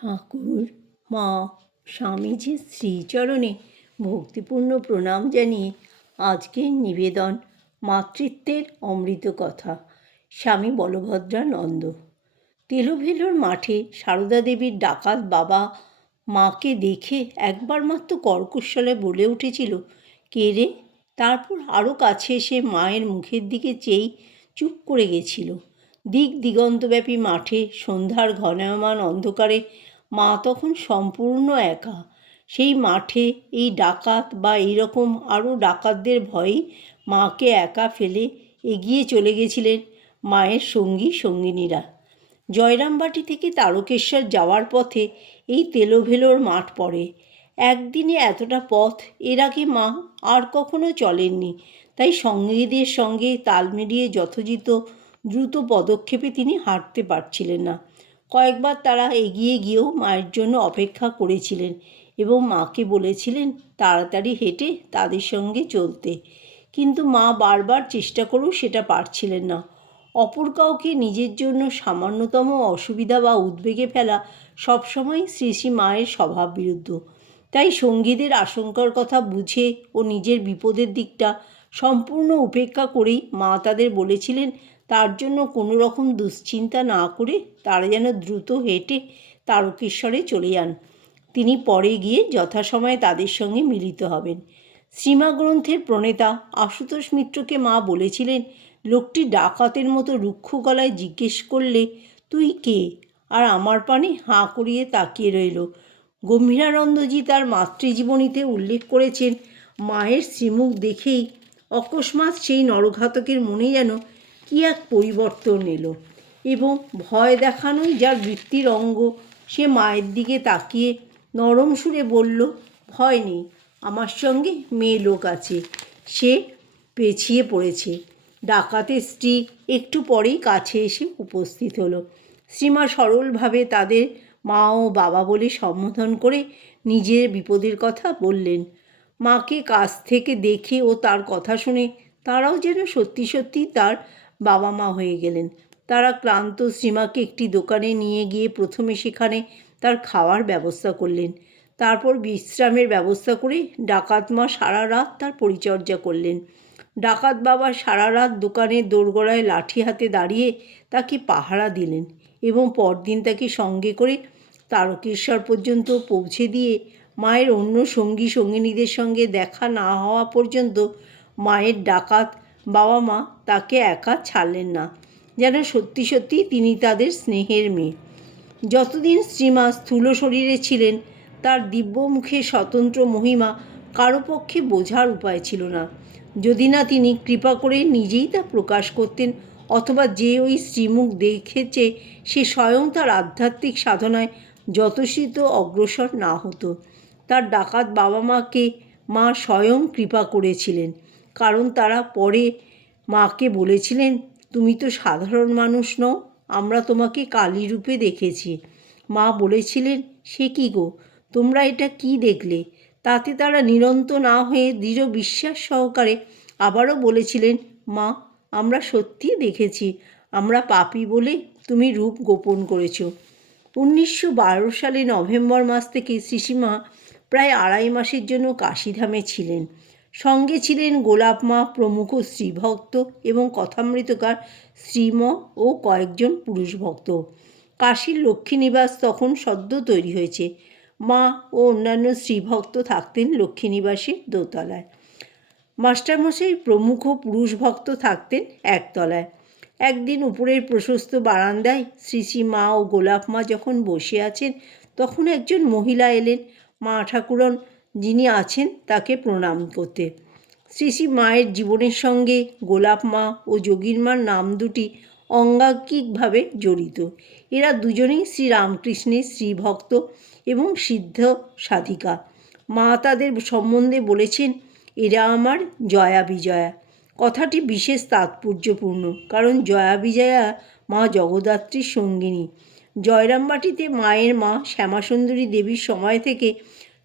ঠাকুর, মা, স্বামীজির শ্রীচরণে ভক্তিপূর্ণ প্রণাম জানিয়ে আজকের নিবেদন মাতৃত্বের অমৃত কথা। স্বামী বলভদ্রানন্দ। তেলোভেলোর মাঠে সারদা দেবীর ডাকাত বাবা মাকে দেখে একবার মাত্র কর্কশ্বরে বলে উঠেছিল, কে রে? তারপর আরও কাছে এসে মায়ের মুখের দিকে চেয়েই চুপ করে গেছিল। দিক দিগন্তব্যাপী মাঠে সন্ধ্যার ঘনায়মান অন্ধকারে মা তখন সম্পূর্ণ একা। সেই মাঠে এই ডাকাত বা এইরকম আরও ডাকাতদের ভয়েই মাকে একা ফেলে এগিয়ে চলে গেছিলেন মায়ের সঙ্গী সঙ্গিনীরা। জয়রামবাটি থেকে তারকেশ্বর যাওয়ার পথে এই তেলোভেলোর মাঠ পড়ে। একদিনে এতটা পথ এর আগে মা আর কখনো চলেননি, তাই সঙ্গীদের সঙ্গে তাল মিলিয়ে যথোচিত দ্রুত পদক্ষেপে তিনি হাঁটতে পারছিলেন না। কয়েকবার তারা এগিয়ে গিয়েও মায়ের জন্য অপেক্ষা করেছিলেন এবং মাকে বলেছিলেন তাড়াতাড়ি হেঁটে তাদের সঙ্গে চলতে, কিন্তু মা বারবার চেষ্টা করেও সেটা পারছিলেন না। অপর কাউকে নিজের জন্য সামান্যতম অসুবিধা বা উদ্বেগে ফেলা সবসময় শ্রী শ্রী মায়ের স্বভাব বিরুদ্ধ। তাই সঙ্গীদের আশঙ্কার কথা বুঝে ও নিজের বিপদের দিকটা সম্পূর্ণ উপেক্ষা করেই মা তাদের বলেছিলেন তার জন্য কোনো রকম দুশ্চিন্তা না করে তারা যেন দ্রুত হেঁটে তারকেশ্বরে চলে যান। তিনি পরে গিয়ে যথাসময়ে তাদের সঙ্গে মিলিত হবেন। শ্রীমা গ্রন্থের প্রণেতা আশুতোষ মিত্রকে মা বলেছিলেন, লোকটি ডাকাতের মতো রুক্ষ গলায় জিজ্ঞেস করলে, তুই কে? আর আমার পানে হাঁ করিয়ে তাকিয়ে রইল। গম্ভীরানন্দজি তার মাতৃজীবনীতে উল্লেখ করেছেন, মায়ের শ্রীমুখ দেখেই অকস্মাৎ সেই নরঘাতকের মনে যেন কি এক পরিবর্তন এলো এবং ভয় দেখানোই যার বৃত্তির অঙ্গ, সে মায়ের দিকে তাকিয়ে নরম সুরে বলল, ভয় নেই, আমার সঙ্গে মেয়ে লোক আছে। সে পেছিয়ে পড়েছে। ডাকাতের স্ত্রী একটু পরেই কাছে এসে উপস্থিত হলো। শ্রীমা সরলভাবে তাদের মা ও বাবা বলে সম্বোধন করে নিজের বিপদের কথা বললেন। মাকে কাছ থেকে দেখে ও তার কথা শুনে তারাও যেন সত্যি সত্যি তার বাবা মা হয়ে গেলেন। তারা ক্লান্ত শ্রীমাকে একটি দোকানে নিয়ে গিয়ে প্রথমে সেখানে তার খাওয়ার ব্যবস্থা করলেন। তারপর বিশ্রামের ব্যবস্থা করে ডাকাত মা সারা রাত তার পরিচর্যা করলেন। ডাকাত বাবা সারা রাত দোকানের দোরগোড়ায় লাঠি হাতে দাঁড়িয়ে তাকে পাহারা দিলেন এবং পরদিন তাকে সঙ্গে করে তারকেশ্বর পর্যন্ত পৌঁছে দিয়ে মায়ের অন্য সঙ্গী সঙ্গিনীদের সঙ্গে দেখা না হওয়া পর্যন্ত মায়ের ডাকাত বাবা মা তাকে একা ছাড়লেন না, যেন সত্যি সত্যি তিনি তাদের স্নেহের মেয়ে। যতদিন শ্রীমা স্থূল শরীরে ছিলেন তার দিব্য মুখে স্বতন্ত্র মহিমা কারো পক্ষে বোঝার উপায় ছিল না, যদি না তিনি কৃপা করে নিজেই তা প্রকাশ করতেন অথবা যে ওই শ্রীমুখ দেখেছে সে স্বয়ং তার আধ্যাত্মিক সাধনায় যথোচিত অগ্রসর না হতো। তার ডাকাত বাবা মাকে মা স্বয়ং কৃপা করেছিলেন, কারণ তারা পরে মাকে বলেছিলেন, তুমি তো সাধারণ মানুষ নও, আমরা তোমাকে কালী রূপে দেখেছি। মা বলেছিলেন, সে কি গো, তোমরা এটা কি দেখলে? তাতে তারা নিরন্ত না হয়ে দৃঢ় বিশ্বাস সহকারে আবারও বলেছিলেন, মা, আমরা সত্যি দেখেছি, আমরা পাপী বলে তুমি রূপ গোপন করেছ। 1912 সালে নভেম্বর মাস থেকে শ্রীশ্রীমা প্রায় 2.5 মাসের জন্য কাশীধামে ছিলেন। সঙ্গে ছিলেন গোলাপ মা প্রমুখ স্ত্রীভক্ত এবং কথামৃতকার শ্রীম ও কয়েকজন পুরুষ ভক্ত। কাশীর লক্ষ্মীনিবাস তখন সদ্য তৈরি হয়েছে। মা ও অন্যান্য স্ত্রীভক্ত থাকতেন লক্ষ্মীনিবাসের দোতলায়। মাস্টারমশাই প্রমুখ পুরুষ ভক্ত থাকতেন একতলায়। একদিন উপরের প্রশস্ত বারান্দায় শ্রী শ্রী মা ও গোলাপ মা যখন বসে আছেন, তখন একজন মহিলা এলেন মা ঠাকুরন যিনি আছেন তাকে প্রণাম করতে। শ্রী শ্রী মায়ের জীবনের সঙ্গে গোলাপ মা ও যোগীর মার নাম দুটি অঙ্গাঙ্গিকভাবে জড়িত। এরা দুজনেই শ্রীরামকৃষ্ণের শ্রীভক্ত এবং সিদ্ধ সাধিকা। মা তাদের সম্বন্ধে বলেছেন, এরা আমার জয়া বিজয়া। কথাটি বিশেষ তাৎপর্যপূর্ণ, কারণ জয়া বিজয়া মা জগদ্ধাত্রীর সঙ্গিনী। জয়রামবাটিতে মায়ের মা শ্যামাসুন্দরী দেবীর সময় থেকে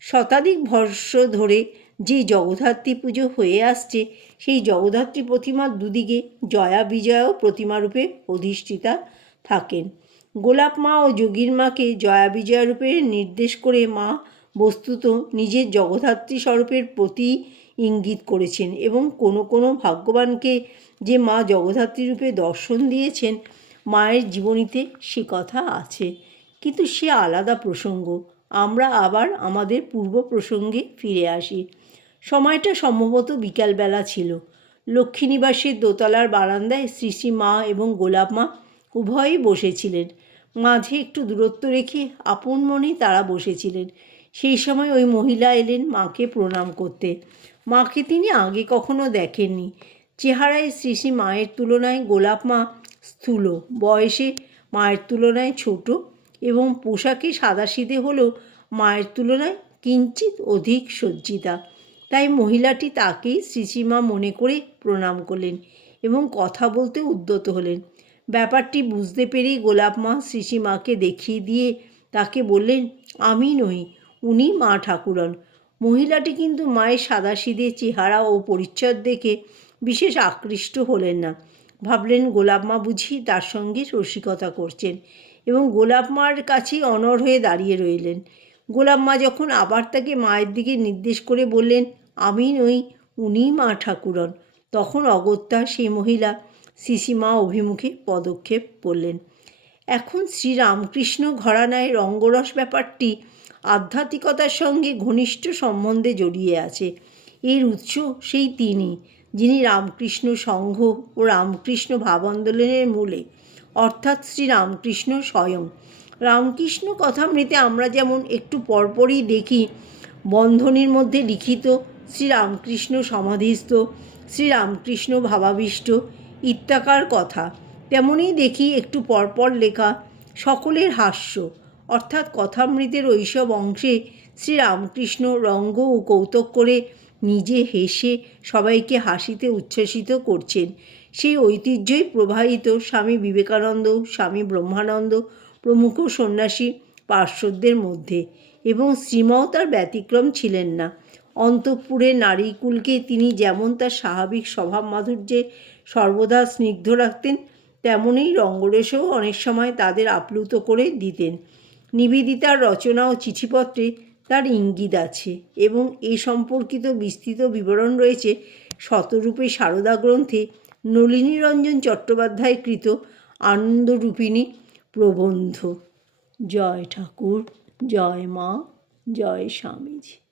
শতাধিক বর্ষ ধরে যে জগদ্ধাত্রী পুজো হয়ে আসছে, সেই জগদ্ধাত্রী প্রতিমার দুদিকে জয়া বিজয়াও প্রতিমারূপে অধিষ্ঠিতা থাকেন। গোলাপ মা ও যোগীর মাকে জয়া বিজয়া রূপে নির্দেশ করে মা বস্তুত নিজের জগদ্ধাত্রী স্বরূপের প্রতি ইঙ্গিত করেছেন এবং কোনো কোনো ভাগ্যবানকে যে মা জগদ্ধাত্রী রূপে দর্শন দিয়েছেন মায়ের জীবনীতে সে কথা আছে। কিন্তু সে আলাদা প্রসঙ্গ। আমরা আবার আমাদের পূর্ব প্রসঙ্গে ফিরে আসি। সময়টা সম্ভবত বিকালবেলা ছিল। লক্ষ্মীনিবাসের দোতলার বারান্দায় শ্রী শ্রী মা এবং গোলাপ মা উভয়েই বসেছিলেন। মাঝে একটু দূরত্ব রেখে আপন মনে তারা বসেছিলেন। সেই সময় ওই মহিলা এলেন মাকে প্রণাম করতে। মাকে তিনি আগে কখনো দেখেননি। চেহারায় শ্রী শ্রী মায়ের তুলনায় গোলাপ মা স্থূল, বয়সে মায়ের তুলনায় ছোট এবং পোশাকে সাদাসিধে হলেও মায়ের তুলনায় কিঞ্চিত অধিক সজ্জিতা। তাই মহিলাটি তাকেই শ্রীশ্রীমা মনে করে প্রণাম করলেন এবং কথা বলতে উদ্যত হলেন। ব্যাপারটি বুঝতে পেরেই গোলাপ মা শ্রীশ্রীমাকে দেখিয়ে দিয়ে তাকে বললেন, আমি নই, উনি মা ঠাকুরন। মহিলাটি কিন্তু মায়ের সাদাসিধে চেহারা ও পরিচ্ছদ দেখে বিশেষ আকৃষ্ট হলেন না। ভাবলেন গোলাপ মা বুঝি তার সঙ্গে রসিকতা করছেন এবং গোলাপ মার কাছেই অনড় হয়ে দাঁড়িয়ে রইলেন। গোলাপ মা যখন আবার তাকে মায়ের দিকে নির্দেশ করে বললেন, আমি নই, উনিই মা ঠাকুরন, তখন অগত্যা সেই মহিলা শ্রীশ্রীমা অভিমুখে পদক্ষেপ করলেন। এখন শ্রীরামকৃষ্ণ ঘরানায় রঙ্গরস ব্যাপারটি আধ্যাত্মিকতার সঙ্গে ঘনিষ্ঠ সম্বন্ধে জড়িয়ে আছে। এর উৎস সেই তিনি, যিনি রামকৃষ্ণ সংঘ ও রামকৃষ্ণ ভাবান্দোলনের মূলে, অর্থাৎ শ্রীরামকৃষ্ণ স্বয়ং। রামকৃষ্ণ কথামৃতে আমরা যেমন একটু পরপরই দেখি বন্ধনীর মধ্যে লিখিত শ্রীরামকৃষ্ণ সমাধিস্থ, শ্রীরামকৃষ্ণ ভাবাবিষ্ট ইত্যাকার কথা, তেমনই দেখি একটু পরপর লেখা সকলের হাস্য, অর্থাৎ কথামৃতের ওইসব অংশে শ্রীরামকৃষ্ণ রঙ্গ ও কৌতুক করে নিজে হেসে সবাইকে হাসিতে উচ্ছ্বসিত করছেন। সেই ঐতিহ্যই প্রবাহিত স্বামী বিবেকানন্দ, স্বামী ব্রহ্মানন্দ প্রমুখ সন্ন্যাসী পার্শ্বদের মধ্যে, এবং শ্রীমাও তার ব্যতিক্রম ছিলেন না। অন্তঃপুরের নারীকুলকে তিনি যেমন তার স্বাভাবিক স্বভাব মাধুর্যে সর্বদা স্নিগ্ধ রাখতেন, তেমনই রঙ্গরসেও অনেক সময় তাদের আপ্লুত করে দিতেন। নিবেদিতার রচনা ও চিঠিপত্রে তার ইঙ্গিত আছে এবং এ সম্পর্কিত বিস্তৃত বিবরণ রয়েছে শতরূপে সারদা গ্রন্থে নলিনীরঞ্জন চট্টোপাধ্যায় কৃত আনন্দরূপিণী প্রবন্ধ। জয় ঠাকুর, জয় মা, জয় স্বামীজি।